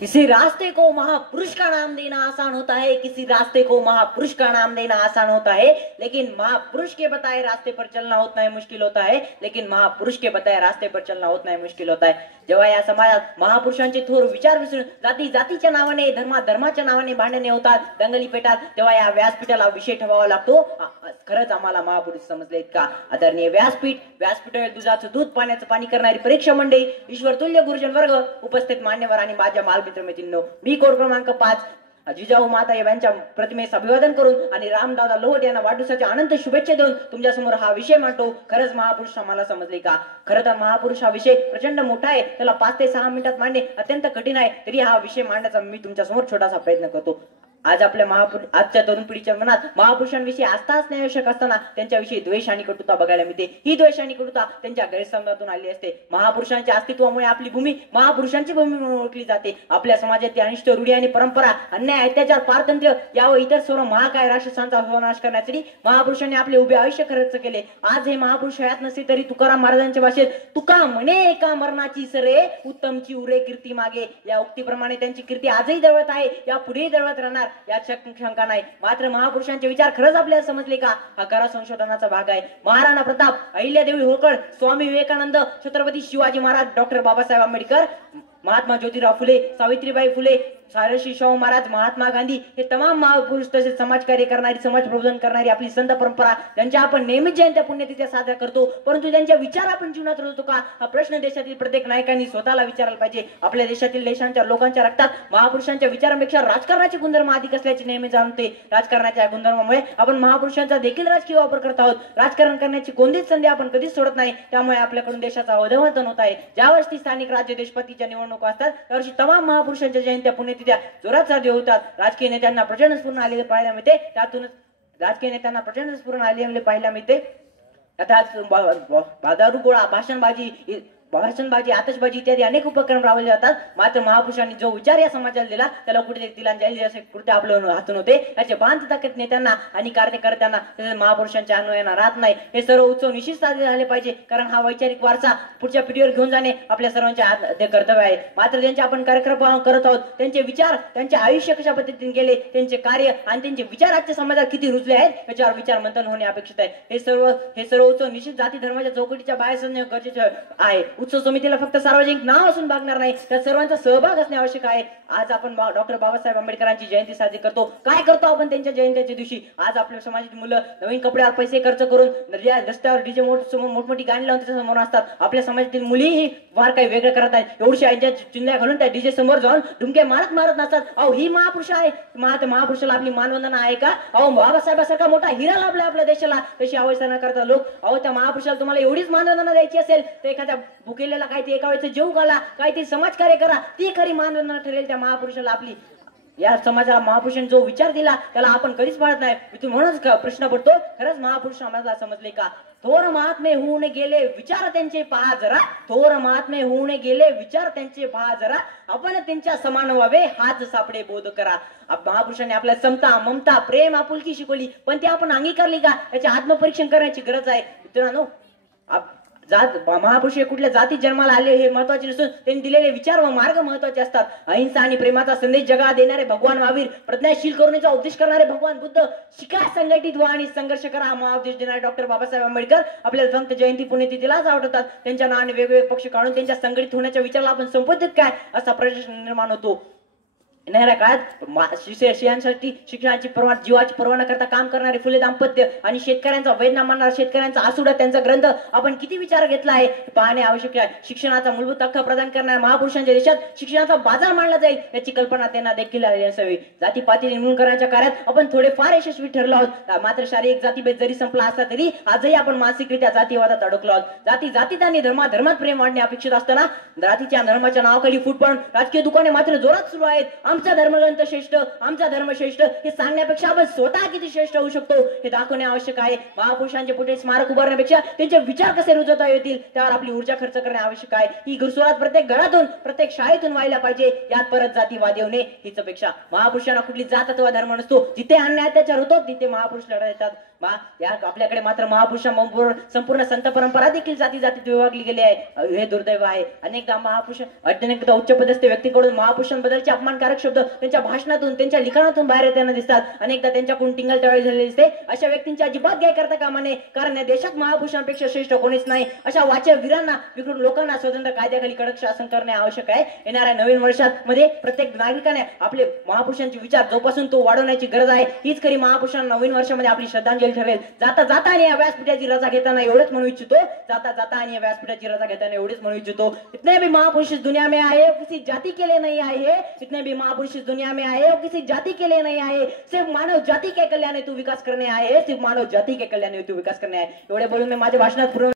किसी रास्ते को महापुरुष का नाम देना आसान होता है, किसी रास्ते को महापुरुष का नाम देना आसान होता है, लेकिन महापुरुष के बताए रास्ते पर चलना उतना ही मुश्किल होता है, लेकिन महापुरुष के बताए रास्ते पर चलना उतना ही मुश्किल होता है. जेव्हा या समाजात महापुरुषांचे थोर विचार विसरून जाती जातीच्या नावाने धर्माच्या नावाने भांडणे होतात, दंगली पेटात, तेव्हा या व्यासपीठाला विषय ठेवावा लागतो. खरंच आम्हाला महापुरुष समजलेत का? आदरणीय व्यासपीठावर दुधाचं दूध पाण्याचं पाणी करणारी परीक्षा मंडळी, ईश्वर तुल्य गुरुजन वर्ग, उपस्थित मान्यवर आणि माझ्या बालमित्र मैत्रिणींनो, मी कोड क्रमांक 5 जिजाऊ माता यांच्या प्रतिमेस अभिवादन करून आणि रामदादा लोहट यांना वाढदिवसाच्या अनंत शुभेच्छा देऊन तुमच्या समोर हा विषय मांडतो. खरंच महापुरुष आम्हाला समजले का? खरं तर महापुरुष हा विषय प्रचंड मोठा आहे, त्याला 5 ते 6 मिनिटात मांडणे अत्यंत कठीण आहे. तरी हा विषय मांडण्याचा मी तुमच्या समोर छोटासा प्रयत्न करतो. आज आपल्या आजच्या तरुण पिढीच्या मनात महापुरुषांविषयी आस्था असणे आवश्यक असताना त्यांच्याविषयी द्वेष आणि कटुता बघायला मिळते. ही द्वेष आणि कटुता त्यांच्या गैरसमजातून आली असते. महापुरुषांच्या अस्तित्वामुळे आपली भूमी महापुरुषांची भूमी म्हणून ओळखली जाते. आपल्या समाजातील अनिष्ट रूढी आणि परंपरा, अन्याय, अत्याचार, पारतंत्र्य यावर इतर सर्व महाकाय राक्षसांचा नाश करण्यासाठी महापुरुषांनी आपले उभे आयुष्य खर्च केले. आज हे महापुरुष हयात नसते तरी तुकाराम महाराजांच्या भाषेत तुका म्हणे एका मरणाची सरे, उत्तमची उरे कीर्ती मागे, या उक्तीप्रमाणे त्यांची कीर्ती आजही दळवत आहे, या पुढेही दळवत राहणार यात शंका नाही. मात्र महापुरुषांचे विचार खरंच आपल्याला समजले का? हा खरा संशोधनाचा भाग आहे. महाराणा प्रताप, अहिल्यादेवी होळकर, स्वामी विवेकानंद, छत्रपती शिवाजी महाराज, डॉक्टर बाबासाहेब आंबेडकर, महात्मा ज्योतिराव फुले, सावित्रीबाई फुले, सारशी शाहू महाराज, महात्मा गांधी हे तमाम महापुरुष, तसेच समाजकार्य करणारी, समाज प्रबोधन करणारी आपली संत परंपरा, ज्यांच्या आपण नेहमीच जयंत्या पुण्यतिथ्या साजरा करतो, परंतु त्यांच्या विचार आपण जीवनात रुजवतो का? हा प्रश्न देशातील प्रत्येक नायकांनी स्वतःला विचारायला पाहिजे. आपल्या देशातील देशांच्या लोकांच्या रक्तात महापुरुषांच्या विचारांपेक्षा राजकारणाचे गुणधर्म अधिक असल्याचे नेहमी जाणते. राजकारणाच्या गुणधर्मामुळे आपण महापुरुषांचा देखील राजकीय वापर करत आहोत. राजकारण करण्याची कोणतीच संधी आपण कधीच सोडत नाही. त्यामुळे आपल्याकडून देशाचा अवधवतन होत आहे. ज्या वर्षी स्थानिक राज्य देशपतीच्या निवडणुका असतात त्यावर्षी तमाम महापुरुषांच्या जयंत्या पुण्यतिथ्या जोरात साजरे होतात. राजकीय नेत्यांना प्रचंड स्फूर्ती आलेले पाहायला मिळते. त्यातूनच राजकीय नेत्यांना प्रचंड स्फूर्ती आलेले पाहायला मिळते. आता बाजारू गोळा, भाषणबाजी, आतषबाजी इत्यादी अनेक उपक्रम राबवले जातात. मात्र महापुरुषांनी जो विचार या समाजाला दिला त्याला कुठेतरी तिलांजली असे कृत्य आपलं हातून होते. याचे बांध ताकद नेत्यांना आणि कार्यकर्त्यांना महापुरुषांच्या अन्वयाना राहत नाही. हे सर्व उत्सव निश्चित साजरे झाले पाहिजे, कारण हा वैचारिक वारसा पुढच्या पिढीवर घेऊन जाणे आपल्या सर्वांच्या ते कर्तव्य आहे. मात्र ज्यांचे आपण कार्यक्रम करत आहोत त्यांचे विचार, त्यांचे आयुष्य कशा पद्धतीने गेले, त्यांचे कार्य आणि त्यांचे विचार आजच्या समाजात किती रुजले आहेत याच्यावर विचार मंथन होणे अपेक्षित आहे. हे सर्व उत्सव निश्चित जाती धर्माच्या चौकटीच्या बाहेर असणे गरजेचे आहे. उत्सव समितीला फक्त सार्वजनिक नाव असून भागणार नाही, त्यात सर्वांचा सहभाग असणे आवश्यक आहे. आज आपण डॉक्टर बाबासाहेब आंबेडकरांची जयंती साजरी करतो. काय करतो आपण त्यांच्या जयंतीच्या दिवशी? आज आपल्या समाजातील मुलं नवीन कपड्यावर पैसे खर्च करून रस्त्यावर डीजे मोठमोठी गाणी लावून त्याच्या समोर असतात. आपल्या समाजातील मुलीही फार काही वेगळं करत आहेत. एवढ्या आईच्या चिंध्या घालून त्या डीजे समोर जाऊन ढुमके मारत नसतात. अहो ही महापुरुष आहे. महापुरुषाला आपली मानवंदना आहे का? अहो बाबासाहेबासारखा मोठा हिरा लाभला आपल्या देशाला, तशी अवस्था न करता लोक. अहो त्या महापुरुषाला तुम्हाला एवढीच मानवंदना द्यायची असेल तर एखाद्या भुकेलेला काहीतरी एका वेळेस जेव घाला, काहीतरी समाजकार्य करा, ती खरी मानवंदना ठरेल त्या महापुरुषाला आपली. या समाजाला महापुरुषांनी जो विचार दिला त्याला आपण कधीच पाळत नाही. म्हणूनच प्रश्न पडतो, खरंच महापुरुष आम्हाला समजले का? थोर महात्मे होऊन गेले विचार त्यांचे पहा जरा, थोर महात्मे होऊन गेले विचार त्यांचे पहा जरा, आपण त्यांच्या समान व्हावे हाच सापडे बोध करा. महापुरुषांनी आपल्याला समता, ममता, प्रेम, आपुलकी शिकवली, पण ती आपण अंगीकारली का याचे आत्मपरीक्षण करण्याची गरज आहे. मित्रांनो, महापुरुष कुठल्या जाती जन्माला आले हे महत्वाचे नसून त्यांनी दिलेले विचार व मार्ग महत्वाचे असतात. अहिंसा आणि प्रेमाचा संदेश जगाला देणारे भगवान महावीर, प्रज्ञाशील करुणेचा उपदेश करणारे भगवान बुद्ध, शिका, संघटित व्हा आणि संघर्ष करा हा उपदेश देणारे डॉक्टर बाबासाहेब आंबेडकर आपल्याला फक्त जयंती पुण्यतिथीलाच आवडतात. त्यांच्या नावाने वेगवेगळे पक्ष काढून त्यांच्या संघटित होण्याच्या विचाराला आपण संबोधित काय असा प्रश्न निर्माण होतो. येणाऱ्या काळात स्त्रियांसाठी शिक्षणाची जीवाची पर्वा न करता काम करणारे फुले दाम्पत्य आणि शेतकऱ्यांचा वेदना मानणारा शेतकऱ्यांचा आसुडा त्यांचा ग्रंथ आपण किती विचार घेतला आहे पाहणे आवश्यक आहे. शिक्षणाचा मूलभूत हक्क प्रदान करणाऱ्या महापुरुषांच्या देशात शिक्षणाचा बाजार मांडला जाईल याची कल्पना त्यांना देखील आली असावी. जातीपाती निर्मूलन करण्याच्या कार्यात आपण थोडेफार यशस्वी ठरलो आहोत. मात्र शारीरिक जातीभेद जरी संपला असला तरी आजही आपण मानसिकरित्या जातीवादात अडकलो आहोत. जातीत आणि धर्मात प्रेम वाढणे अपेक्षित असताना जातीच्या धर्माच्या नावाखाली फूट पाडून राजकीय दुकाने मात्र जोरात सुरू आहेत. आमचा धर्मग्रंथ श्रेष्ठ, आमचा धर्म श्रेष्ठ हे सांगण्यापेक्षा आपण स्वतः किती श्रेष्ठ होऊ शकतो हे दाखवणे आवश्यक आहे. महापुरुषांचे पुढे स्मारक उभारण्यापेक्षा त्यांचे विचार कसे रुजवता येतील त्यावर आपली ऊर्जा खर्च करणे आवश्यक आहे. ही गुरुस्वरात प्रत्येक घरातून, प्रत्येक शाळेतून व्हायला पाहिजे. यात परत जातीवाद येऊ नये हीच अपेक्षा. महापुरुषांना कुठली जात अथवा धर्म नसतो. जिथे अन्याय अत्याचार होतो तिथे महापुरुष लढा देतात. या आपल्याकडे मात्र महापुरुषांबरोबर संपूर्ण संत परंपरा देखील जाती जातीत विभागली गेली आहे. हे दुर्दैव आहे. अनेकदा अनेकदा उच्च पदस्थ व्यक्तीकडून महापुरुषांबद्दलचे अपमानकारक शब्द त्यांच्या भाषणातून त्यांच्या लिखाणातून बाहेर येताना दिसतात. अनेकदा त्यांच्याकडून टिंगल टवाळी झालेली दिसते. अशा व्यक्तींची अजिबात गाय करता कामा नये, कारण या देशात महापुरुषांपेक्षा श्रेष्ठ कोणीच नाही. अशा वाच्या वीरांना विकृत लोकांना स्वतंत्र कायद्याखाली कडक शासन करणे आवश्यक आहे. येणाऱ्या नवीन वर्षात मध्ये प्रत्येक नागरिकाने आपले महापुरुषांचे विचार जोपासून तो वाढवण्याची गरज आहे. हीच खरी महापुरुषांना नवीन वर्षामध्ये आपली श्रद्धांजली ठरेल. जाता जाता आणि या व्यासपीठाची रजा घेताना एवढेच म्हणू इच्छितो, जाता जाता आणि या व्यासपीठाची रजा घेताना एवढेच म्हणू इच्छितो, इतने भी महापुरुष इस दुनिया में आए किसी जाति के लिए नहीं आए हैं. इतने भी महापुरुष इस दुनिया में आए किसी जाति के लिए नहीं आए. सिर्फ मानव जाति के कल्याण हेतु विकास करने आए. सिर्फ मानव जाति के कल्याण हेतु विकास करने आए. एवढे बोलून मी माझ्या भाषणात पूर्ण